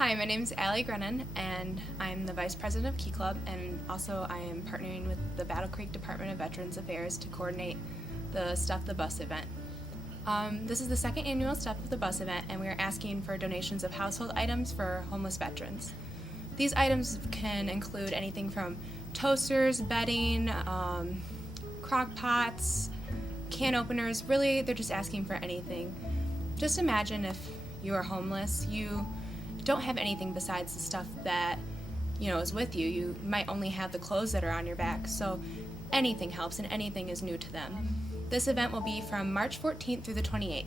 Hi, my name is Allie Grennan, and I'm the Vice President of Key Club, and also I am partnering with the Battle Creek Department of Veterans Affairs to coordinate the Stuff the Bus event. This is the second annual Stuff the Bus event, and we are asking for donations of household items for homeless veterans. These items can include anything from toasters, bedding, crock pots, can openers. Really, they're just asking for anything. Just imagine if you are homeless, you don't have anything besides the stuff that is with you. You might only have the clothes that are on your back, so anything helps and anything is new to them. This event will be from March 14th through the 28th.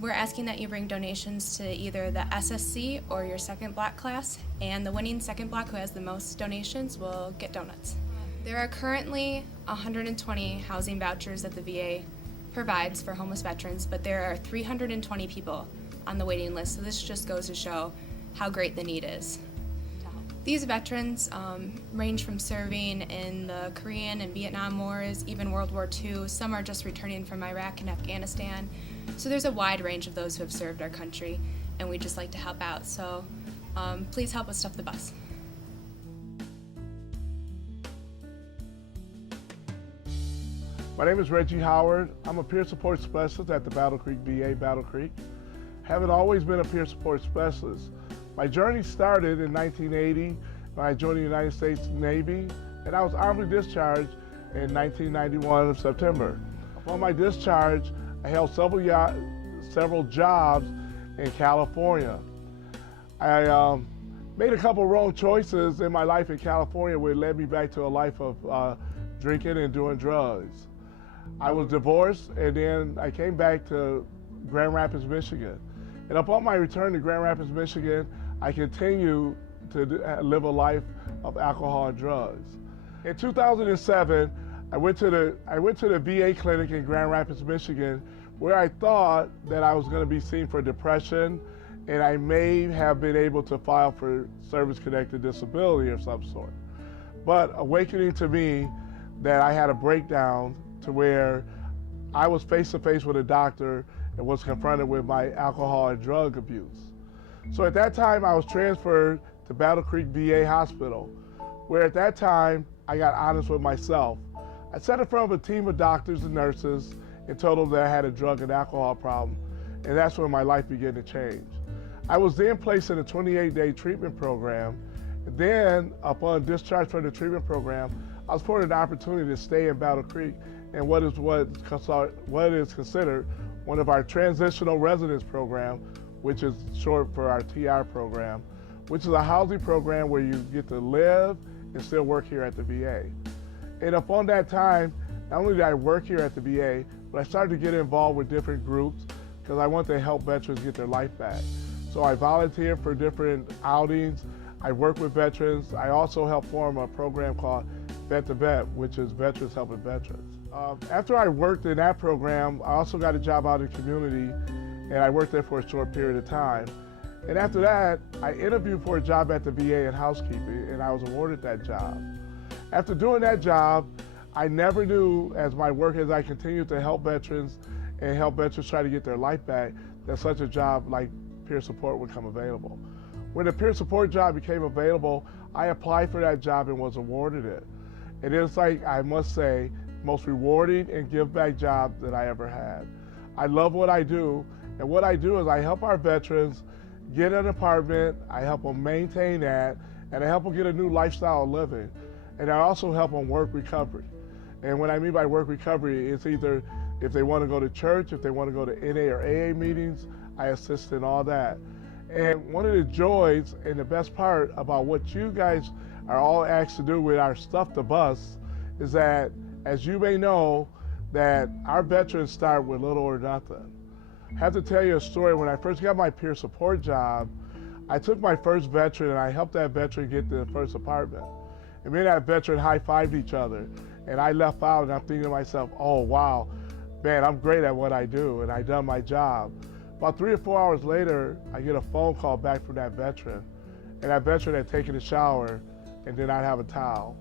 We're asking that you bring donations to either the SSC or your second block class, and the winning second block who has the most donations will get donuts. There are currently 120 housing vouchers that the VA provides for homeless veterans, but there are 320 people on the waiting list, so this just goes to show how great the need is. These veterans range from serving in the Korean and Vietnam Wars, even World War II. Some are just returning from Iraq and Afghanistan. So there's a wide range of those who have served our country, and we just like to help out. So please help us stuff the bus. My name is Reggie Howard. I'm a peer support specialist at the Battle Creek VA, Battle Creek. Haven't always been a peer support specialist. My journey started in 1980 when I joined the United States Navy, and I was honorably discharged in 1991 of September. Upon my discharge, I held several jobs in California. I made a couple wrong choices in my life in California, where it led me back to a life of drinking and doing drugs. I was divorced, and then I came back to Grand Rapids, Michigan. And upon my return to Grand Rapids, Michigan, I continued to live a life of alcohol and drugs. In 2007, I went to the VA clinic in Grand Rapids, Michigan, where I thought that I was going to be seen for depression, and I may have been able to file for service-connected disability of some sort. But awakening to me that I had a breakdown to where I was face-to-face with a doctor and was confronted with my alcohol and drug abuse. So at that time, I was transferred to Battle Creek VA Hospital, where at that time, I got honest with myself. I sat in front of a team of doctors and nurses and told them that I had a drug and alcohol problem, and that's when my life began to change. I was then placed in a 28-day treatment program, and then upon discharge from the treatment program, I was afforded an opportunity to stay in Battle Creek in what is considered one of our transitional residence program, which is short for our TR program, which is a housing program where you get to live and still work here at the VA. And upon that time, not only did I work here at the VA, but I started to get involved with different groups because I want to help veterans get their life back. So I volunteer for different outings. I work with veterans. I also help form a program called Vet to Vet, which is Veterans Helping Veterans. After I worked in that program, I also got a job out in the community, and I worked there for a short period of time. And after that, I interviewed for a job at the VA in housekeeping, and I was awarded that job. After doing that job, I never knew, as I continued to help veterans and help veterans try to get their life back, that such a job like peer support would come available. When the peer support job became available, I applied for that job and was awarded it. And it's like, I must say, most rewarding and give back job that I ever had. I love what I do, and what I do is I help our veterans get an apartment, I help them maintain that, and I help them get a new lifestyle of living. And I also help them work recovery. And what I mean by work recovery, it's either if they want to go to church, if they want to go to NA or AA meetings, I assist in all that. And one of the joys and the best part about what you guys are all asked to do with our Stuff the Bus is that, as you may know, that our veterans start with little or nothing. I have to tell you a story. When I first got my peer support job, I took my first veteran and I helped that veteran get the first apartment. And me and that veteran high-fived each other, and I left out and I'm thinking to myself, oh wow, man, I'm great at what I do and I done my job. About 3 or 4 hours later, I get a phone call back from that veteran, and that veteran had taken a shower and did not have a towel.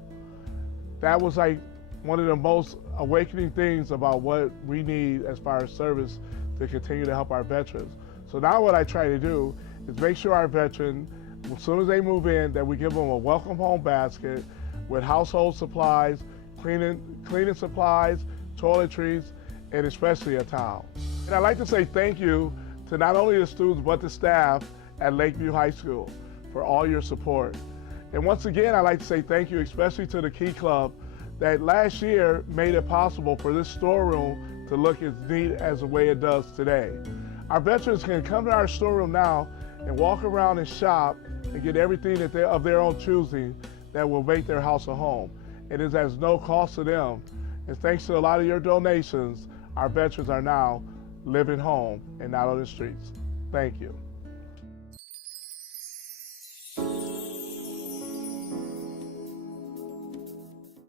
That was like one of the most awakening things about what we need as far as service to continue to help our veterans. So now what I try to do is make sure our veteran, as soon as they move in, that we give them a welcome home basket with household supplies, cleaning supplies, toiletries, and especially a towel. And I'd like to say thank you to not only the students, but the staff at Lakeview High School for all your support. And once again, I'd like to say thank you especially to the Key Club that last year made it possible for this storeroom to look as neat as the way it does today. Our veterans can come to our storeroom now and walk around and shop and get everything that of their own choosing that will make their house a home. It is at no cost to them. And thanks to a lot of your donations, our veterans are now living home and not on the streets. Thank you.